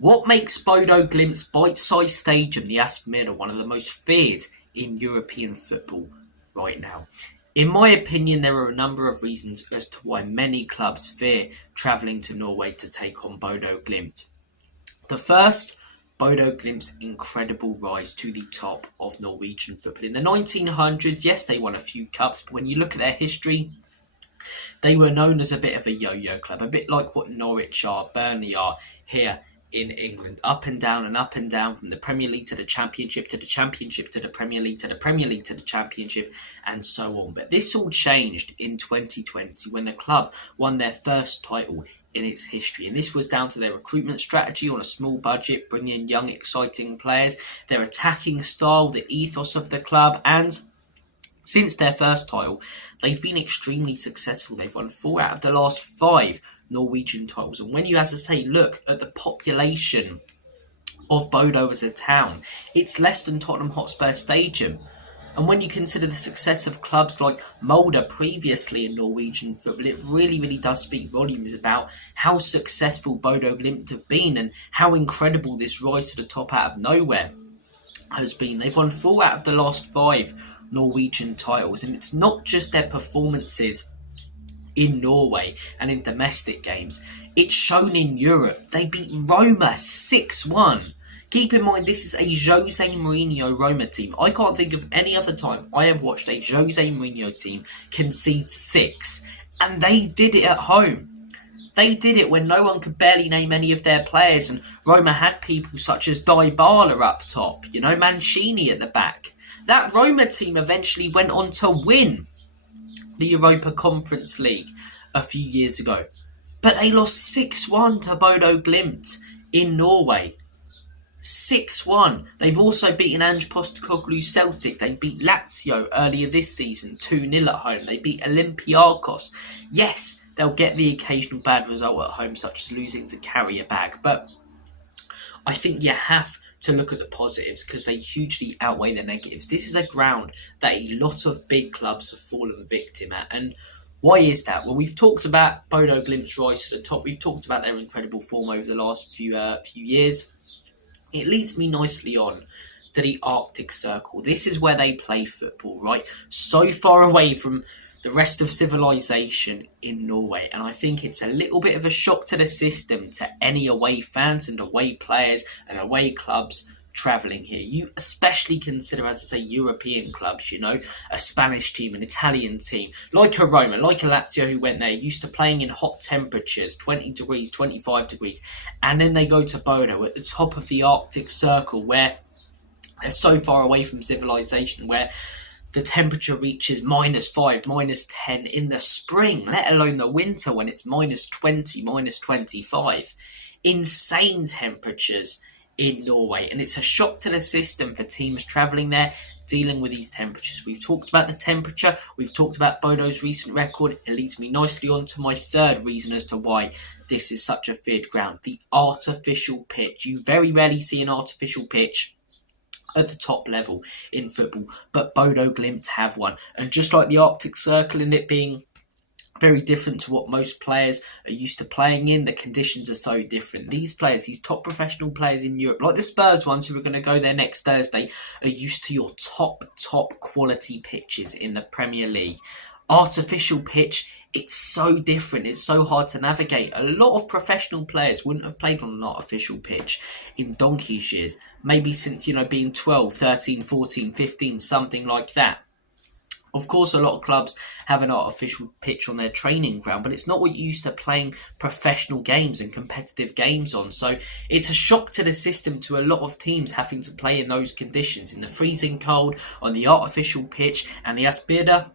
What makes Bodo Glimt's bite-sized stadium, the Aspmyra, one of the most feared in European football right now? In my opinion, there are a number of reasons as to why many clubs fear travelling to Norway to take on Bodo Glimt. The first, Bodo Glimt's incredible rise to the top of Norwegian football. In the 1900s, yes, they won a few cups, but when you look at their history, they were known as a bit of a yo-yo club, a bit like what Norwich are, Burnley are here in England. Up and down from the Premier League to the Championship, to the Championship, to the Premier League, to the Premier League, to the Championship, and so on. But this all changed in 2020 when the club won their first title in its history. And this was down to their recruitment strategy on a small budget, bringing in young, exciting players, their attacking style, the ethos of the club, and since their first title, they've been extremely successful. They've won 4 out of the last 5 Norwegian titles. And when you, as I say, look at the population of Bodo as a town, it's less than Tottenham Hotspur Stadium. And when you consider the success of clubs like Molde previously in Norwegian football, it really does speak volumes about how successful Bodo Glimt have been and how incredible this rise to the top out of nowhere has been. They've won 4 out of the last 5 Norwegian titles, and it's not just their performances in Norway and in domestic games, it's shown in Europe. They beat Roma 6-1. Keep in mind, this is a Jose Mourinho Roma team. I can't think of any other time I have watched a Jose Mourinho team concede 6, and they did it at home. They did it when no one could barely name any of their players, and Roma had people such as Dybala up top, Mancini at the back. That Roma team eventually went on to win the Europa Conference League a few years ago. But they lost 6-1 to Bodo Glimt in Norway. 6-1. They've also beaten Ange Postecoglou's Celtic. They beat Lazio earlier this season 2-0 at home. They beat Olympiacos. Yes, they'll get the occasional bad result at home, such as losing to Karabakh, but I think you have to look at the positives because they hugely outweigh the negatives. This is a ground that a lot of big clubs have fallen victim at. And why is that? Well, we've talked about Bodo Glimt's rise to the top. We've talked about their incredible form over the last few years. It leads me nicely on to the Arctic Circle. This is where they play football, right? So far away from the rest of civilization in Norway, and I think it's a little bit of a shock to the system to any away fans and away players and away clubs travelling here. You especially consider, as I say, European clubs, a Spanish team, an Italian team, like a Roma, like a Lazio who went there, used to playing in hot temperatures, 20 degrees, 25 degrees, and then they go to Bodo at the top of the Arctic Circle where they're so far away from civilization, where the temperature reaches -5, -10 in the spring, let alone the winter when it's -20, -25. Insane temperatures in Norway, and it's a shock to the system for teams travelling there, dealing with these temperatures. We've talked about the temperature, we've talked about Bodo's recent record. It leads me nicely on to my third reason as to why this is such a feared ground: the artificial pitch. You very rarely see an artificial pitch at the top level in football, but Bodo Glimt have one. And just like the Arctic Circle and it being very different to what most players are used to playing in, the conditions are so different. These players, these top professional players in Europe, like the Spurs ones who are going to go there next Thursday, are used to your top quality pitches in the Premier League. Artificial pitch, it's so different. It's so hard to navigate. A lot of professional players wouldn't have played on an artificial pitch in donkey's years. Maybe since, being 12, 13, 14, 15, something like that. Of course, a lot of clubs have an artificial pitch on their training ground, but it's not what you used to playing professional games and competitive games on. So it's a shock to the system to a lot of teams having to play in those conditions, in the freezing cold, on the artificial pitch, and the Aspmyra.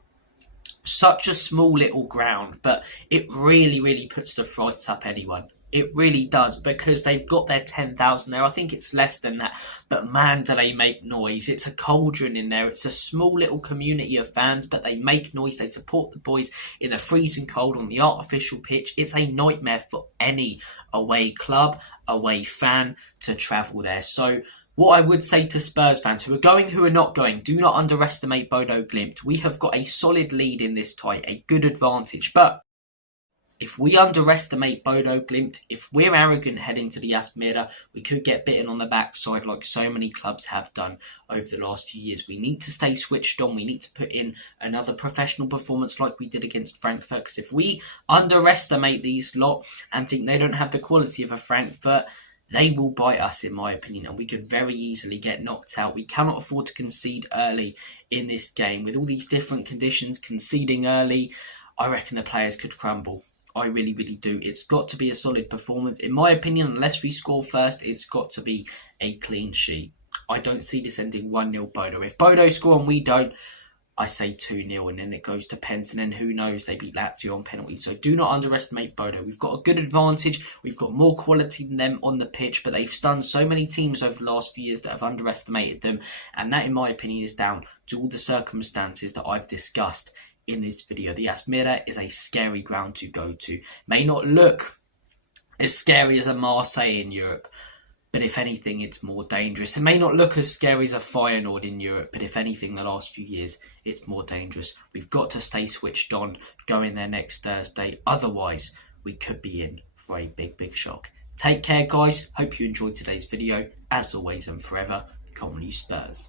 Such a small little ground, but it really puts the frights up anyone. It really does, because they've got their 10,000 there. I think it's less than that, but man, do they make noise. It's a cauldron in there. It's a small little community of fans, but they make noise. They support the boys in the freezing cold on the artificial pitch. It's a nightmare for any away club, away fan to travel there. So what I would say to Spurs fans who are going, who are not going, do not underestimate Bodo Glimt. We have got a solid lead in this tie, a good advantage, but If we underestimate Bodo Glimt, if we're arrogant heading to the Aspmyra, we could get bitten on the backside like so many clubs have done over the last few years. We need to stay switched on. We need to put in another professional performance like we did against Frankfurt. Because if we underestimate these lot and think they don't have the quality of a Frankfurt, they will bite us, in my opinion, and we could very easily get knocked out. We cannot afford to concede early in this game. With all these different conditions, conceding early, I reckon the players could crumble. I really, really do. It's got to be a solid performance. In my opinion, unless we score first, it's got to be a clean sheet. I don't see this ending 1-0 Bodo. If Bodo score and we don't, I say 2-0, and then it goes to pens, and then who knows, they beat Lazio on penalties. So do not underestimate Bodo. We've got a good advantage. We've got more quality than them on the pitch, but they've stunned so many teams over the last few years that have underestimated them, and that, in my opinion, is down to all the circumstances that I've discussed in this video. The Aspmyra is a scary ground to go to. May not look as scary as a Marseille in Europe, but if anything, it's more dangerous. It may not look as scary as a Feyenoord in Europe, but if anything, the last few years, it's more dangerous. We've got to stay switched on, go in there next Thursday. Otherwise, we could be in for a big, big shock. Take care, guys. Hope you enjoyed today's video. As always and forever, come on, you Spurs.